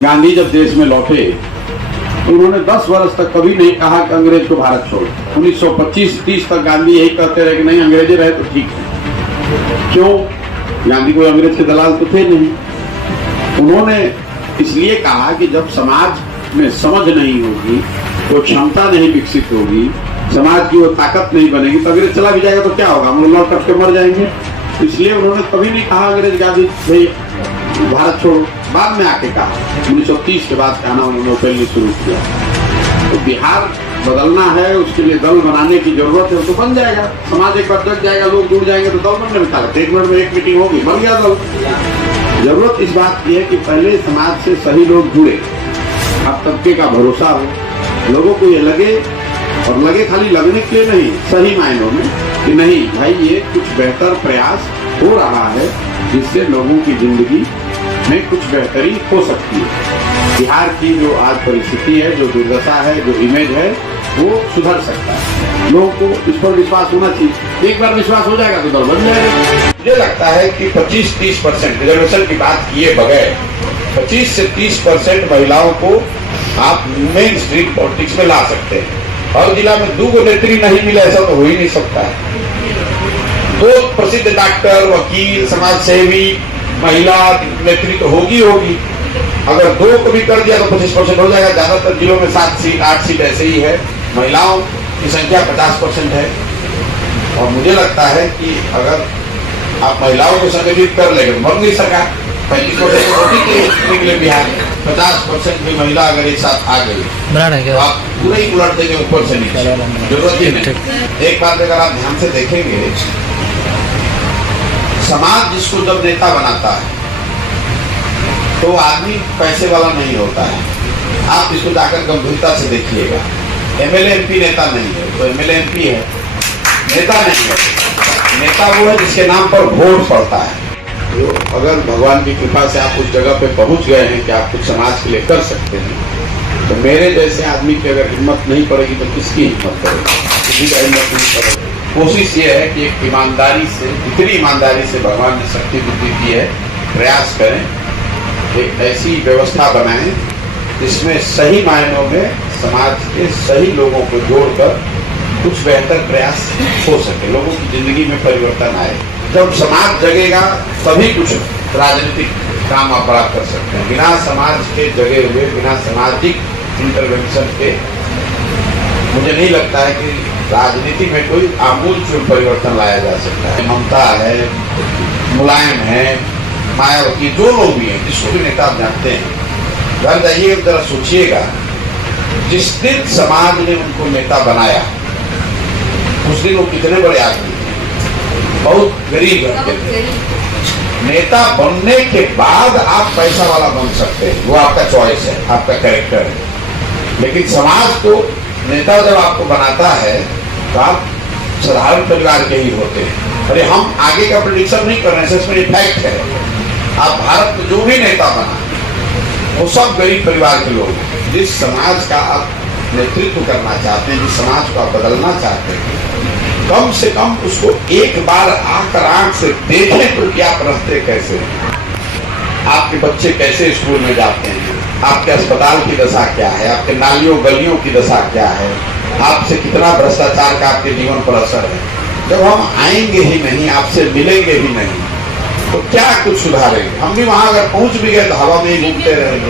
गांधी जब देश में लौटे तो उन्होंने 10 वर्ष तक कभी नहीं कहा कि अंग्रेज को भारत छोड़ो। 1925-30 तक गांधी यही कहते रहे कि नहीं, अंग्रेजे रहे तो ठीक है। क्यों? गांधी कोई अंग्रेज के दलाल तो थे नहीं। उन्होंने इसलिए कहा कि जब समाज में समझ नहीं होगी, वो क्षमता नहीं विकसित होगी, समाज की वो ताकत नहीं बनेगी, तो अंग्रेज चला भी जाएगा तो क्या होगा, हम लोग लौट करके मर जाएंगे। इसलिए उन्होंने कभी नहीं कहा अंग्रेज गांधी भाई भारत छोड़ो। बाद में आके कहा, 1930 के बाद कहना उन्होंने पहले शुरू किया। तो बिहार बदलना है, उसके लिए दल बनाने की जरूरत है, तो बन जाएगा। समाज एक बार जग जाएगा, लोग जुड़ जाएंगे तो दल बनने में क्या लगता है। 1 मिनट में एक मीटिंग होगी, बन गया दल। जरूरत इस बात की है कि पहले समाज से सही लोग जुड़े, अब तबके का भरोसा हो, लोगों को ये लगे, और लगे खाली लगने के लिए नहीं, सही मायनों में कि नहीं भाई ये कुछ बेहतर प्रयास हो रहा है, जिससे लोगों की जिंदगी में कुछ बेहतरी हो सकती है। बिहार की जो आज परिस्थिति है, जो दुर्दशा है, जो इमेज है, वो सुधर सकता है। लोगों को इस पर विश्वास होना चाहिए। एक बार विश्वास हो जाएगा तो दल बन जाएगा। मुझे लगता है कि 25-30% रिजर्वेशन की बात किए बगैर 25 से 30% महिलाओं को आप मेन स्ट्रीम पॉलिटिक्स में ला सकते हैं। और जिला में 2 नेत्री नहीं मिले ऐसा तो हो ही नहीं सकता है। 2 प्रसिद्ध डॉक्टर, वकील, समाज सेवी, महिला नेत्री तो होगी। अगर 2 को भी कर दिया तो 25% हो जाएगा। ज्यादातर जिलों में 7 सीट 8 सीट ऐसे ही है। महिलाओं की संख्या 50% है। और मुझे लगता है कि अगर आप महिलाओं को संगठित कर लेंगे तो बन गई सरकार। 35% वोटिंग के लिए बिहार, 50% भी महिला अगर एक साथ आ गई तो आप पूरे ही उलट देंगे ऊपर से नीचे, जरूरत ही नहीं। एक बात अगर आप ध्यान से देखेंगे, समाज जिसको जब नेता बनाता है तो आदमी पैसे वाला नहीं होता है। आप इसको जाकर गंभीरता से देखिएगा। एमएलए एमपी नेता नहीं है, तो एमएलए एमपी है, नेता नहीं है। नेता वो है जिसके नाम पर वोट पड़ता है। तो अगर भगवान की कृपा से आप उस जगह पे पहुंच गए हैं कि आप कुछ समाज के लिए कर सकते हैं, तो मेरे जैसे आदमी की अगर हिम्मत नहीं पड़ेगी तो किसकी हिम्मत पड़ेगी? किसी का हिम्मत नहीं पड़ेगी। कोशिश ये है कि एक ईमानदारी से, इतनी ईमानदारी से भगवान ने शक्ति बुद्धि दी है, प्रयास करें, एक ऐसी व्यवस्था बनाएं जिसमें सही मायनों में समाज के सही लोगों को जोड़कर कुछ बेहतर प्रयास हो सके, लोगों की जिंदगी में परिवर्तन आए। जब समाज जगेगा तभी कुछ राजनीतिक काम आप बड़ा कर सकते हैं। बिना समाज के जगे हुए, बिना सामाजिक इंटरवेंशन के मुझे नहीं लगता है कि राजनीति में कोई आमूल परिवर्तन लाया जा सकता है। ममता है, मुलायम है, मायावती, जो लोग भी हैं, जिसको भी नेता आप जानते हैं, घर जाइए जरा सोचिएगा, जिस दिन समाज ने उनको नेता बनाया उस दिन वो कितने बड़े आदमी थे, बहुत गरीब थे। नेता बनने के बाद आप पैसा वाला बन सकते हैं, वो आपका चॉइस है, आपका कैरेक्टर है। लेकिन समाज को नेता जब आपको बनाता है तो आप साधारण परिवार के ही होते हैं। अरे हम आगे का प्रेडिक्शन नहीं कर रहे हैं, इसमें फैक्ट है। आप भारत में जो भी नेता बना वो सब गरीब परिवार के लोग हैं। जिस समाज का आप नेतृत्व करना चाहते हैं, जिस समाज को आप बदलना चाहते हैं, कम से कम उसको एक बार आकर आंख से देखें तो कि आप रहते कैसे हैं, आपके बच्चे कैसे स्कूल में जाते हैं, आपके अस्पताल की दशा क्या है, आपके नालियों गलियों की दशा क्या है, आपसे कितना भ्रष्टाचार का आपके जीवन पर असर है। जब हम आएंगे ही नहीं, आपसे मिलेंगे ही नहीं, तो क्या कुछ सुधारेंगे? हम भी वहां अगर पहुंच भी गए तो हवा में ही घूमते रहेंगे।